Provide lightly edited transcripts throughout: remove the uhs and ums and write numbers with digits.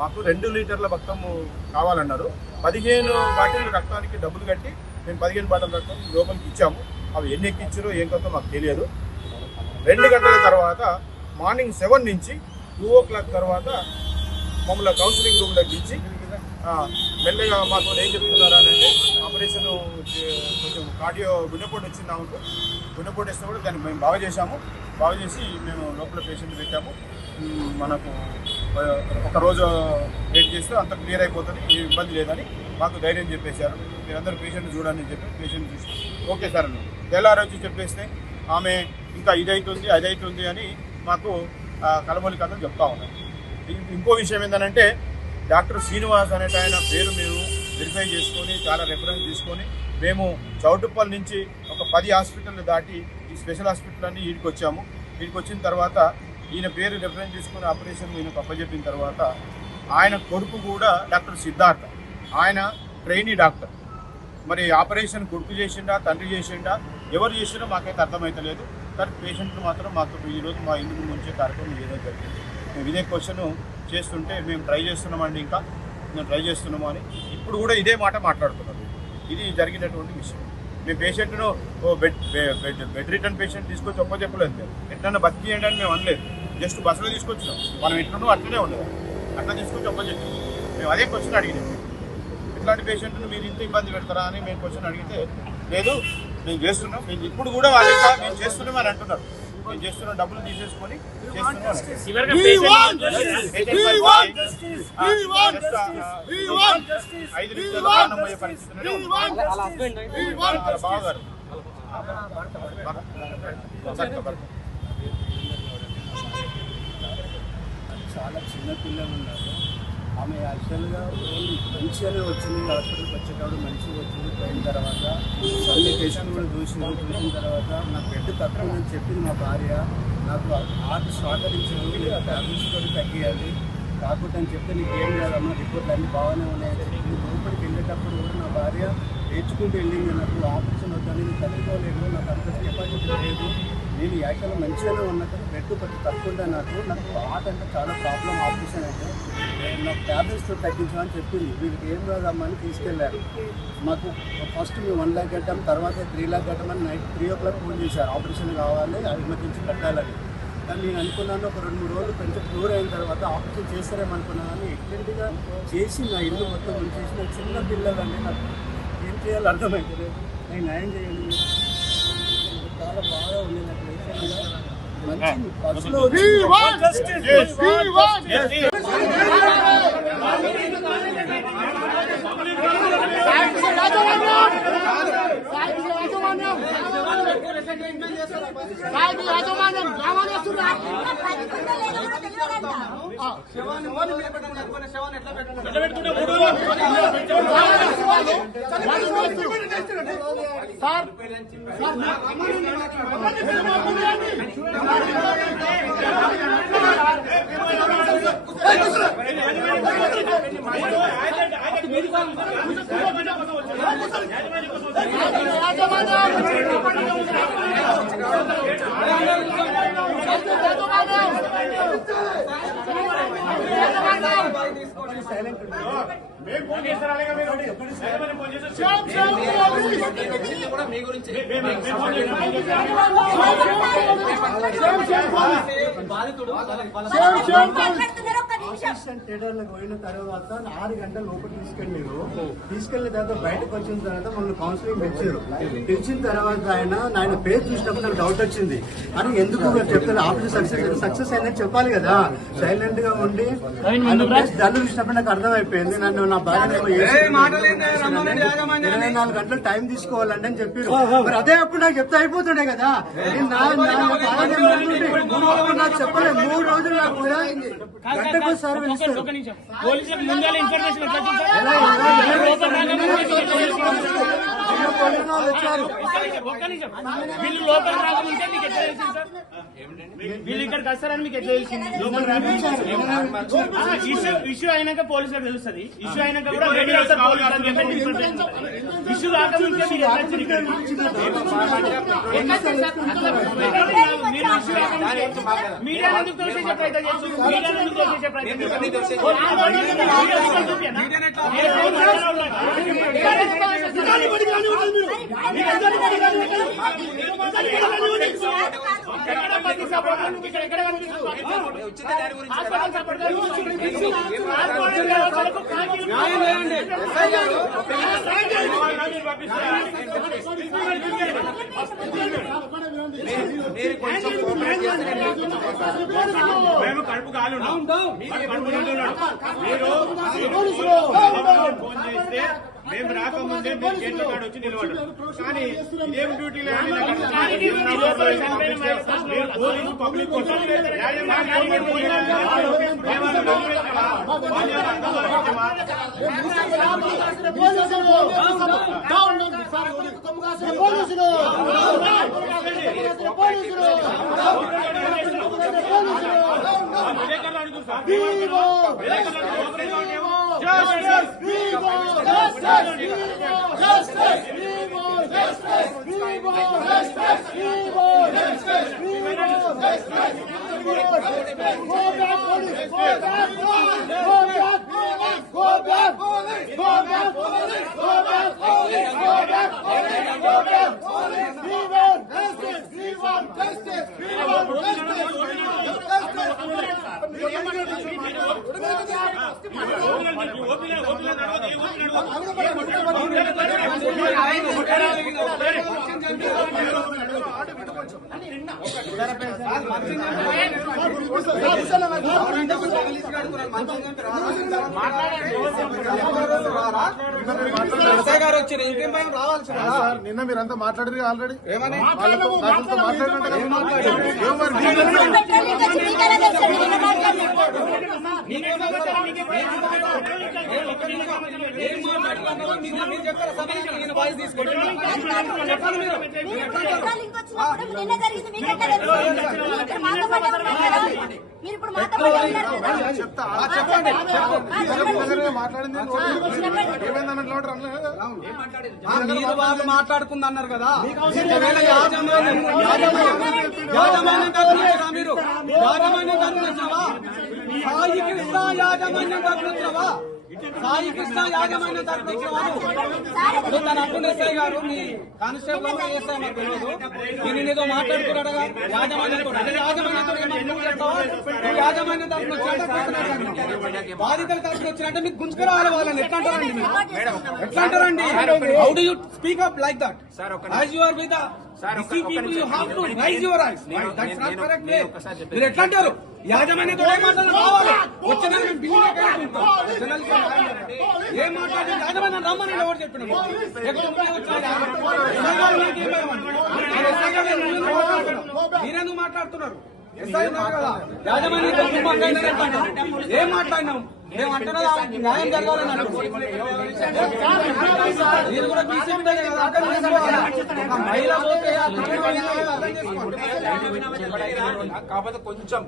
మాకు 2 లీటర్ల రక్తం కావాలన్నారు. 15 బాటిల్ రక్తానికి డబ్బులు కట్టి మేము 15 బాటిల్ రక్తం లోపలికి ఇచ్చాము. అవి ఎన్ని ఎక్కిచ్చారో ఏం కొత్త మాకు తెలియదు. 2 గంటల తర్వాత మార్నింగ్ 7 నుంచి 2 o'clock తర్వాత మమ్మల్ని కౌన్సిలింగ్ రూమ్లోకి ఇచ్చి మెల్లగా మాకు ఏం చెప్తున్నారా అని అంటే ఆపరేషన్ కొంచెం కార్డియో గుండెపోటు వచ్చింది. ఆమెకు గుండెపోటు వేస్తే కూడా దాన్ని మేము బాగా చేసాము. బాగా చేసి మేము లోపల పేషెంట్ పెట్టాము. మనకు ఒక రోజు వెయిట్ చేస్తే అంత క్లియర్ అయిపోతుంది, ఏ ఇబ్బంది లేదని మాకు ధైర్యం చెప్పేశారు. మీరందరూ పేషెంట్ చూడండి అని చెప్పి పేషెంట్ చూసి ఓకే సార్ అని తెల్లారి వచ్చి చెప్పేస్తే ఆమె ఇంకా ఇదవుతుంది అదవుతుంది అని మాకు కలబోలి కథలు చెప్తా ఉన్నారు. ఇంకో విషయం ఏంటంటే డాక్టర్ శ్రీనివాస్ అనేట ఆయన పేరు మేము వెరిఫై చేసుకొని చాలా రెఫరెన్స్ తీసుకొని మేము చౌటుప్పల్ నుంచి ఒక 10 హాస్పిటల్ దాటి ఈ స్పెషల్ హాస్పిటల్ అన్ని వీడికి వచ్చాము. వీడికి వచ్చిన తర్వాత ఈయన పేరు రెఫరెన్స్ తీసుకుని ఆపరేషన్ ఈయనకు అప్పచెప్పిన తర్వాత ఆయన కొడుకు కూడా డాక్టర్ సిద్ధార్థ, ఆయన ట్రైనీ డాక్టర్. మరి ఆపరేషన్ కొడుకు చేసిండా తండ్రి చేసిండా ఎవరు చేసినా మాకైతే అర్థమవుతలేదు. కానీ పేషెంట్లు మాత్రం మాకు ఈరోజు మా ఇంటికి ముంచే కార్యక్రమం ఏదో జరిగింది. మేము ఇదే క్వశ్చన్ చేస్తుంటే మేము ట్రై చేస్తున్నామండి, ఇంకా మేము ట్రై చేస్తున్నాము అని ఇప్పుడు కూడా ఇదే మాట మాట్లాడుతున్నారు. ఇది జరిగినటువంటి విషయం. మేము పేషెంట్ను బెడ్ రిటర్న్ పేషెంట్ తీసుకొచ్చి చెప్పలేదు. మేము ఎట్లన్నా బతికియండి అని మేము అనలేదు. జస్ట్ బస్సులో తీసుకొచ్చినాం. మనం ఎట్లనో అట్లనే ఉండదు, అట్లా తీసుకొచ్చి చెప్పి మేము అదే క్వశ్చన్ అడిగినాం. ఇట్లాంటి పేషెంట్ను మీరు ఇంత ఇబ్బంది పెడతారా అని మేము క్వశ్చన్ అడిగితే లేదు మేము చేస్తున్నాం, మేము ఇప్పుడు కూడా వాళ్ళ మేము చేస్తున్నాం అని అంటున్నారు. మేము చేస్తున్న డబ్బులు తీసేసుకొని చేస్తున్నాం. 5 నిమిషాలు ప్రాణం పోయే పరిస్థితుల్లో బాగారు చాలా చిన్న పిల్లలు ఉన్నారు. ఆమె యాక్చువల్గా మంచిగానే వచ్చింది, హాస్పిటల్కి వచ్చేటప్పుడు మంచిగా వచ్చింది. పోయిన తర్వాత అన్ని పేషెంట్ కూడా చూసిన తర్వాత నాకు బెడ్ తక్కువ అని చెప్పింది మా భార్య. నాకు హార్ట్ సహకరించారు, ట్యాబ్లెట్స్ కూడా తగ్గియాలి కాకుండా అని చెప్తే నీకు ఏం కాదమ్మా, రిపోర్ట్లు అన్నీ బాగానే ఉన్నాయని చెప్పి లోపలికి వెళ్ళేటప్పుడు కూడా నా భార్య నేర్చుకుంటూ వెళ్ళింది. నాకు ఆపరేషన్ వద్దని తట్టుకోలేదు, నాకు అంత కెపాసిటీ లేదు, నేను యాక్చువల్గా మంచిగానే ఉన్నట్టు బెడ్ కొంచెం తక్కువ ఉండే నాకు హార్ట్ అంటే చాలా ప్రాబ్లం, ఆపరేషన్ అయితే నాకు ట్యాబ్లెట్స్తో తగ్గించమని చెప్పింది. వీళ్ళకి ఏం కాదమ్మా అని తీసుకెళ్ళారు. మాకు ఫస్ట్ మేము 1 lakh కట్టాము, తర్వాత 3 lakh కట్టమని నైట్ 3 o'clock ఫోన్ చేశారు. ఆపరేషన్ కావాలి, ఎమర్జెన్సీ కట్టాలని. కానీ నేను అనుకున్నాను ఒక 2-3 రోజులు కొంచెం క్యూర్ అయిన తర్వాత ఆపరేషన్ చేస్తారేమనుకున్నాను. కానీ ఎక్సలెంట్గా చేసి నా ఇల్లు మొత్తం ఉంచేసి నాకు చిన్న పిల్లలండి, నాకు ఏం చేయాలో అర్థమవుతుంది. నేను న్యాయం చేయండి, చాలా బాగా ఉంది నాకు మంచి బస్సులో థియేటర్లకు పోయిన తర్వాత 6 గంటల లోపల తీసుకెళ్ళిన తర్వాత బయటకు వచ్చిన తర్వాత మమ్మల్ని కౌన్సిలింగ్ పిలిచిన తర్వాత ఆయన పేరు చూసినప్పుడు నాకు డౌట్ వచ్చింది. అని ఎందుకు చెప్తాను ఆపరేషన్ సక్సెస్ అయినది చెప్పాలి కదా. సైలెంట్ గా ఉండి దాన్ని చూసినప్పుడు నాకు అర్థమైపోయింది. నన్ను నా భార్య 24 గంటలు టైం తీసుకోవాలండి అని చెప్పారు. మరి అదే అప్పుడు నాకు చెప్తే అయిపోతుండే కదా. నాకు చెప్పలేదు 3 రోజులు నాకు కూడా గంటకు సర్వీస్ వీళ్ళు లోపల రాకముందే మీకు ఎట్లా తెలిసింది సార్? వీళ్ళు ఇక్కడికి వస్తారని మీకు ఎట్లా తెలిసింది? ఇష్యూ అయినాక పోలీసులకు తెలుస్తుంది. ఇష్యూ అయినాక కూడా ఇష్యూ రాకముందే మీరు ఎట్లా మీరు ఇష్యూ రాకముందే మీడియా ఎందుకు తోసేసే ప్రయత్నం చేస్తున్నారు? మీడియా ఎందుకు తోసేసే ప్రయత్నం మేము కడుపు కాలు ఫోన్ చేస్తే మేము రాకముందే మీరు గేట్ల కాడ వచ్చి నిలబడ్డారు. కానీ ఇదేం డ్యూటీ పోలీసు పబ్లిక్ కోసం నిన్న మీరంతా మాట్లాడారు ఆల్రెడీ ఏమని మాట్లాడుకుందన్నారు కదా యాజమాన్యం తరపున మీరు యాజమాన్యం తరపున సాయి కృష్ణ యాజమాన్యం తరపున సాయి కృష్ణ యాజమాన్యం తరపున తన అప్పుడు ఎస్ఐ గారు మీ కానిస్టేబుల్ ఎస్ఐ మాకు తెలియదు నేను ఏదో మాట్లాడుకున్నాడు యాజమాన్యం యాజమాన్యం తరపున వచ్చాడు బాధితుల తరపున వచ్చినట్టే మీకు గుంజుకురావాలి వాళ్ళని ఎట్లా అంటారండి ఎట్లా అంటారండి how do you speak up like that as you are with you have to raise your eyes. That's not correct way. మీరు ఎట్లా అంటారు యాజమాన్యంతో ఏం మాట్లాడాలి వచ్చిన ఏం మాట్లాడి యాజమాన్యం రమ్మని ఎవరు చెప్పిన మీరెందుకు మాట్లాడుతున్నారు యాజమాన్యం ఏం మాట్లాడినాం మేము అంటున్నా న్యాయం జరగాలని మీరు కూడా బీసీపీ మహిళ కాకపోతే కొంచెం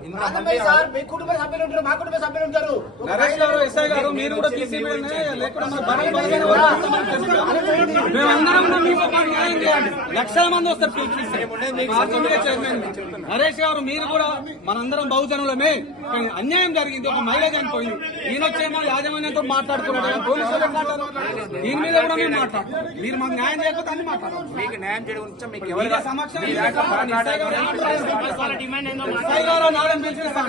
మీ కుటుంబ సభ్యులు ఉంటారు మా కుటుంబ సభ్యులు ఉంటారు నరేష్ గారు ఎస్ఐ గారు మీరు కూడా బీసీపీ లేకుండా మేమందరం మీకు న్యాయం చేయండి లక్షల మంది వస్తారు నరేష్ గారు మీరు కూడా మనందరం బహుజనులమే అన్యాయం జరిగింది ఒక మహిళ చనిపోయింది ఈయన వచ్చేమో యాజమాన్యంతో మాట్లాడుకున్నాడు పోలీసులు దీని మీద కూడా మేము మాట్లాడుతున్నాం మీరు మాకు న్యాయం చేయకపోతే అన్ని మాట్లాడాలి మీకు న్యాయం చేయడం మీకు సమక్షం నాడని పిలిచిస్తాను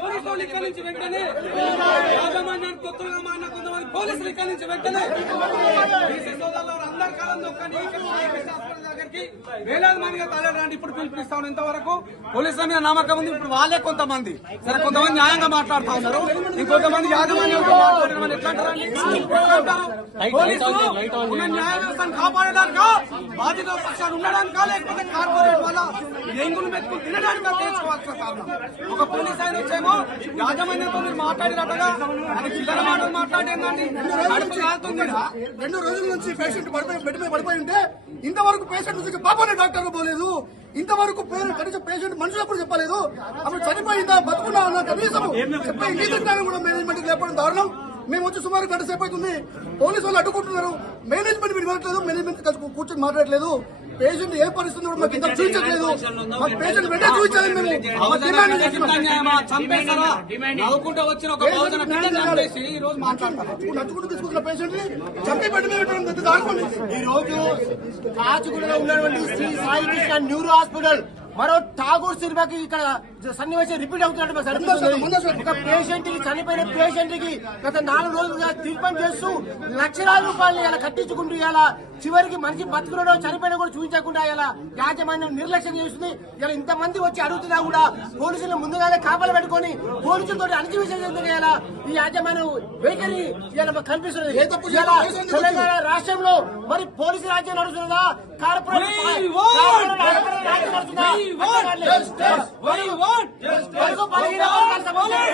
పోలీసులు ఇక్కడి నుంచి వెంటనే యాజమాన్యానికి కొత్తగా మారిన కొంతమంది పోలీసులు ఇక్కడి నుంచి వెంటనే అందరి కాలం దగ్గరికి వేలాది మందిగా తరలిరండి ఇప్పుడు పిలిపిస్తాను ఇంతవరకు పోలీసుల మీద నమ్మకం ఉంది ఇప్పుడు వాళ్ళే కొంతమంది సరే కొంతమంది న్యాయంగా మాట్లాడుతూ ఉన్నారు ఇంకొంతమంది యాజమాన్యంతో మాట్లాడమని ఎట్లా పోలీసులు న్యాయ వ్యవస్థను కాపాడడానికా బాధితుల పక్షాలు ఉండడానికా లేకపోతే కార్పొరేట్ వల్ల ఎంగులు మెతుకులు తినడానికా తెలుసుకోవాల్సిన కారణం ఒక పోలీస్ ఆయన వచ్చేమో యాజమాన్యంతో మీరు మాట్లాడినట్టుగా అది పిల్లల మాటలు మాట్లాడేందండి. కడుపు కాలుతుంది. 2 రోజుల నుంచి పేషెంట్ బెడ్ మీద పడిపోయి ఉంటే ఇంతవరకు పేషెంట్ నుంచి పాపనే డాక్టర్ పోలేదు. ఇంతవరకు కనీసం పేషెంట్ మనుషులు ఎప్పుడు చెప్పలేదు. అప్పుడు చనిపోయిందా బతుకున్నా అన్నా కనీసం చెప్పే ఇంగితం కూడా మేనేజ్మెంట్ లేకపోవడం దారుణం. మేము వచ్చి సుమారు గంట సేపు అవుతుంది. పోలీసు వాళ్ళు అడ్డుకుంటున్నారు. మేనేజ్మెంట్ మీరు ఇవ్వట్లేదు, మేనేజ్మెంట్ కలిసి కూర్చొని మాట్లాడలేదు. పేషెంట్ ఏ పరిస్థితి కూడా మాకు ఇంకా చూపించట్లేదు. మాకు పేషెంట్ వెంటనే చూపించాలని మేము డిమాండ్ చేస్తున్నాం. చంపేస్తారా? నవ్వుకుంటూ వచ్చిన ఒక భోజన పిల్లల్ని చంపేసి ఈ రోజు మాట్లాడతారు. నచ్చుకుంటూ తీసుకుంటున్న పేషెంట్ ని చంపి బెడ్ మీద పెట్టడం దారుణం. ఈ రోజు కాచిగూడలో ఉన్నటువంటి శ్రీ సాయి కృష్ణ న్యూరో హాస్పిటల్ మరో ఠాగూర్ సినిమాకి ఇక్కడ సన్నివేశం రిపీట్ అవుతున్నట్టు ఒక పేషెంట్ కి చనిపోయిన పేషెంట్ కి గత 4 రోజులుగా ట్రీట్మెంట్ చేస్తూ లక్షలాది రూపాయలు ఇలా కట్టించుకుంటూ ఇలా చివరికి మనిషి బతుకులో చనిపోయినా కూడా చూపించకుండా ఇలా యాజమాన్యం నిర్లక్ష్యం చేస్తుంది. ఇలా ఇంతమంది వచ్చి అడుగుతున్నా కూడా పోలీసులు ముందుగానే కాపలు పెట్టుకొని పోలీసులతో అణచివేసేందుకు ఇలా ఈ యాజమాన్యం వైఖరి ఇలా కనిపిస్తున్నది. తెలంగాణ రాష్ట్రంలో మరి పోలీసు రాజ్యం నడుస్తున్నదా కార్పొరేట్ రాజ్యం నడుస్తుందా?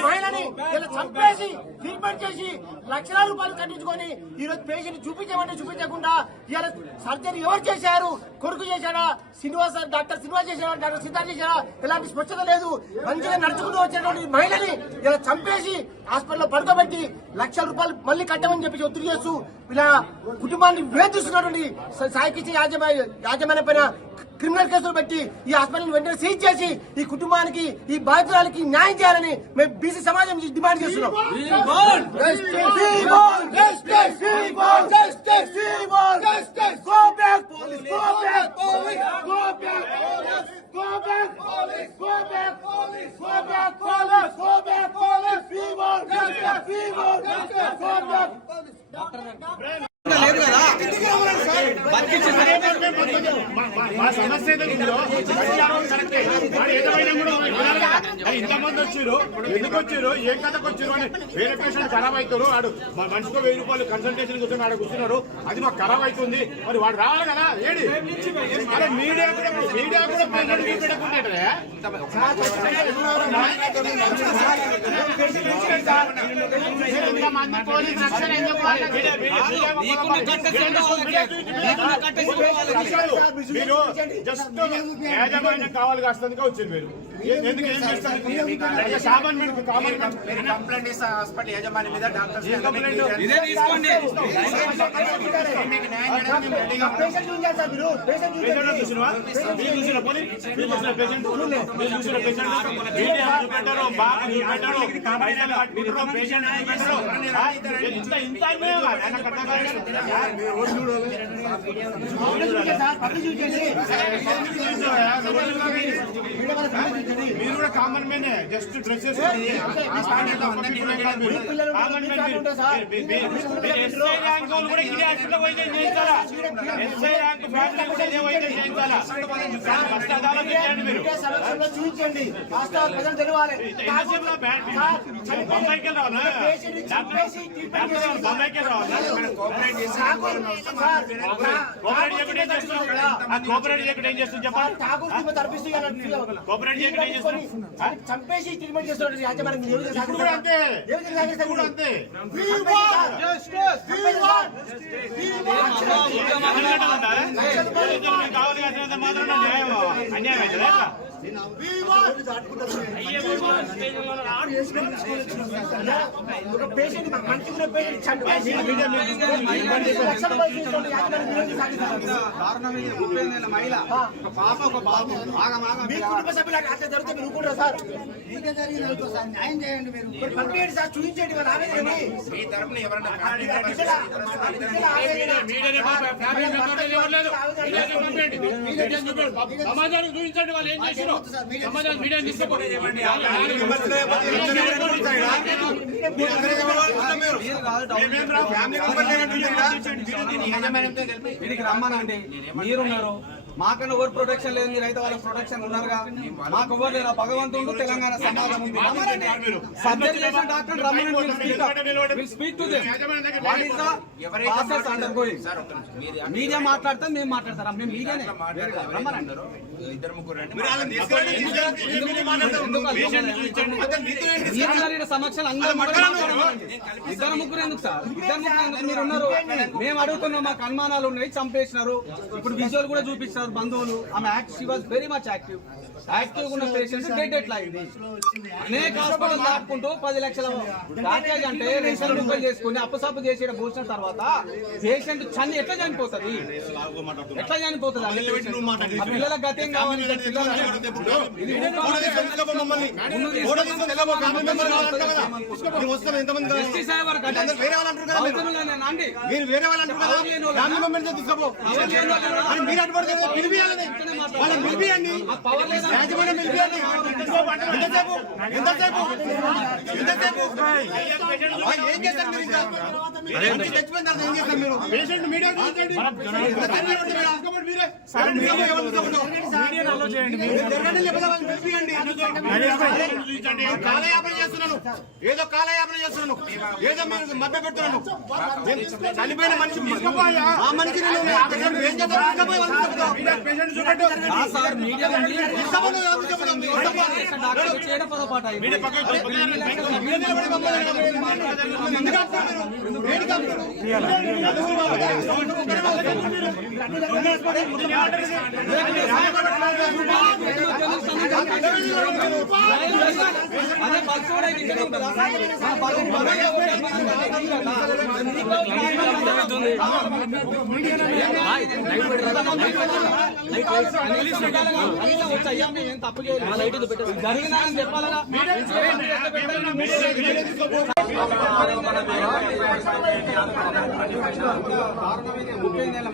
మహిళని ఇలా చంపేసి ట్రీట్మెంట్ చేసి లక్షలాది రూపాయలు కట్టించుకొని ఈ రోజు పేషెంట్ చూపించమంటే చూపించకుండా ఇలా సర్జరీ ఎవరు చేశారు? కొడుకు చేశాడా? శ్రీనివాస్ డాక్టర్ శ్రీనివాస్ చేశాడా? డాక్టర్ సిద్ధార్థ్ చేశాడా? ఇలాంటి స్పష్టత లేదు. మంచిగా నడుచుకుంటూ వచ్చినటువంటి మహిళని ఇలా చంపేసి హాస్పిటల్లో పడుకోబెట్టి లక్షల రూపాయలు మళ్ళీ కట్టమని చెప్పి ఒత్తిడి చేస్తూ ఇలా కుటుంబాన్ని వేధిస్తున్నటువంటి సాయికృష్ణ యాజమాన్యం పైన క్రిమినల్ కేసులు పెట్టి ఈ హాస్పిటల్ వెంటనే సీజ్ చేసి ఈ కుటుంబానికి ఈ బాధితురాలకి న్యాయం చేయాలని మేము బీసీ సమాజం డిమాండ్ చేస్తున్నాం. లేదు కదా మా సమస్య ఇంతమంది వచ్చారు, ఎందుకు వచ్చారు, ఏం కథకు వచ్చారు అని వేరే పేషెంట్ ఖరాబ్ అవుతారు. వాడు మా మనిషికి 1000 రూపాయలు కన్సల్టేషన్ కూర్చొని ఆడ కూర్చున్నారు. అది మాకు ఖరాబ్ అవుతుంది. మరి వాడు రావాలి కదా. ఏడి అరే మీడియా కూడా పెట్టకుండా మీరు జస్ట్ యాజమాన్యం కావాలి కాస్తందుగా వచ్చారు. మీరు ఎందుకు ఏం చేస్తారు? కంప్లైంట్ ఇస్తా హాస్పిటల్ యజమాని మీద డాక్టర్స్ ఇదే తీసుకోండి. మీరు కూడా కామన్ మేనే, జస్ట్ డ్రెస్సెస్ చూపించండి. తెలవాలి బొంబాయికి రావాలా? బొంబాయికి రావాలా? కోఆపరేట్ చేయకుండా ఏం చేస్తుంది చెప్పాలి? కోఆపరేట్ చేయకుండా ఏం చేస్తుంది? చంపేసి ట్రీట్మెంట్ చేస్తున్నాడు యాజమాన్యం. ఇప్పుడు కూడా అంతే, ఇప్పుడు కూడా అంతే. కావాలి కాసినంత మాత్రం అన్యాయం అవుతుందా? పేషెంట్ మంచిగా పేషెంట్ చంపేసి కుటుంబ సభ్యులకు అట్లా జరిగితే మీరు ఊరుకుంటారా సార్? న్యాయం చేయండి. మీరు పంపించండి సార్, చూపించండి. వాళ్ళ ఆవేదన మీ తరపున ఎవరైనా సమాజానికి చూపించండి వాళ్ళు ఏం చేశారు. సమాజానికి మీడియా వీడికి రమ్మనండి. మీరున్నారు, మాకన్నా ఎవరు ప్రొటెక్షన్ లేదు, మీరైతే వాళ్ళకి ప్రొటెక్షన్ ఉన్నారుగా. మాకు ఎవరు లేరు, భగవంతుడు తెలంగాణ సమాజం ఉంది. సర్జరీ చేసిన డాక్టర్ రమ్మని speak to them. What is the process under going? Media మాట్లాడితే మేము మాట్లాడతారా? మేము మీడియానే రమ్మనండి. ఇద్దరు ముగ్గురు రండి. సమక్షాలు అందరూ మాట్లాడాలి. ఇద్దరు ముగ్గురు ఎందుకు సార్? ఇద్దరు ముగ్గురు ఎందుకు? మీరు ఉన్నారు, మేము అడుగుతున్నాం, మాకు అనుమానాలు ఉన్నాయి, చంపేసినారు. ఇప్పుడు విజువల్ కూడా చూపించినారు బంధువులు. ఆమె she was very much active ఉన్న పేషెంట్ డెడ్ ఎట్లా అయింది? అనేక హాస్పిటల్ దాటుకుంటూ 10 లక్షల ప్యాకేజ్ అంటే రేషన్ రూపాయలు చేసుకుని అప్పసప్పు చేసి పోసిన తర్వాత పేషెంట్ ఎట్లా చనిపోతుంది? ఎట్లా చనిపోతుంది? ఆ పిల్లల గతం కావాలి. ఏం చేస్తారు మీరు? ఇంకా చచ్చిపోయిన తర్వాత ఏం చేస్తారు మీరు? పేషెంట్ మీడియా కాలయాపన చేస్తున్నాను, ఏదో కాలయాపన చేస్తున్నాను, ఏదో మీరు మభ్య పెడుతున్నాను. చనిపోయిన మనిషి ఆ మనిషిని ఏం చేస్తావు? అదే బస్సు కూడా ఇక్కడ ఉంటుందా? అయ్యా మేము ఏం తప్పు చేయలేదు, జరిగిందని చెప్పాలగా.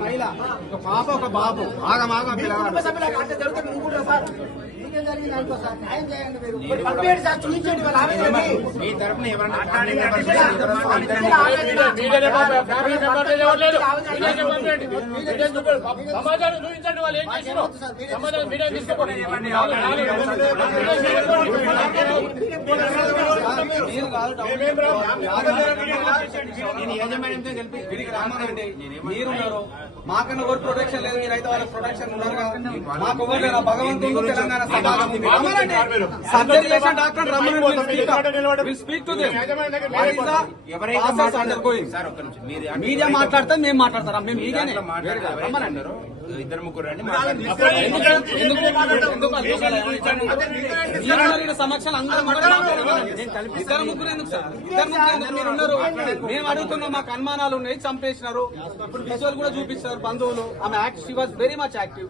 మహిళ ఒక పాప ఒక బాబు ఆగమాగం చూపించండి వాళ్ళ మీ తరఫున ఎవరన్నా సమాజాన్ని చూపించండి, వాళ్ళు ఏం చేసినారు సమాజాన్ని మీడియా తీసుకోండి. మీరున్నారు, మాకన్నా ఎవరు ప్రొటెక్షన్ లేదు, మీరైతే వాళ్ళకి ప్రొటెక్షన్ ఉన్నారుగా. మాకు ఎవరు లేరు, భగవంతుడు తెలంగాణ సమాజం ఉంది. సర్జరీ చేసిన డాక్టర్ రమ్మని స్పీక్ టు దెమ్. మీడియా మాట్లాడితే మేము మాట్లాడతారా? మేము మీడియానే రమ్మనండి. ఇద్దరు ముగ్గురు రండి. సమక్షాలు అందరూ మాట్లాడాలి. ఇద్దరు ముగ్గురు ఎందుకు సార్? ఇద్దరు ముగ్గురు ఎందుకు? మీరు ఉన్నారు, మేము అడుగుతున్నాం, మాకు అనుమానాలు ఉన్నాయి, చంపేసినారు. ఇప్పుడు విజువల్ కూడా చూపిస్తారు బంధువులు. ఆమె she was very much active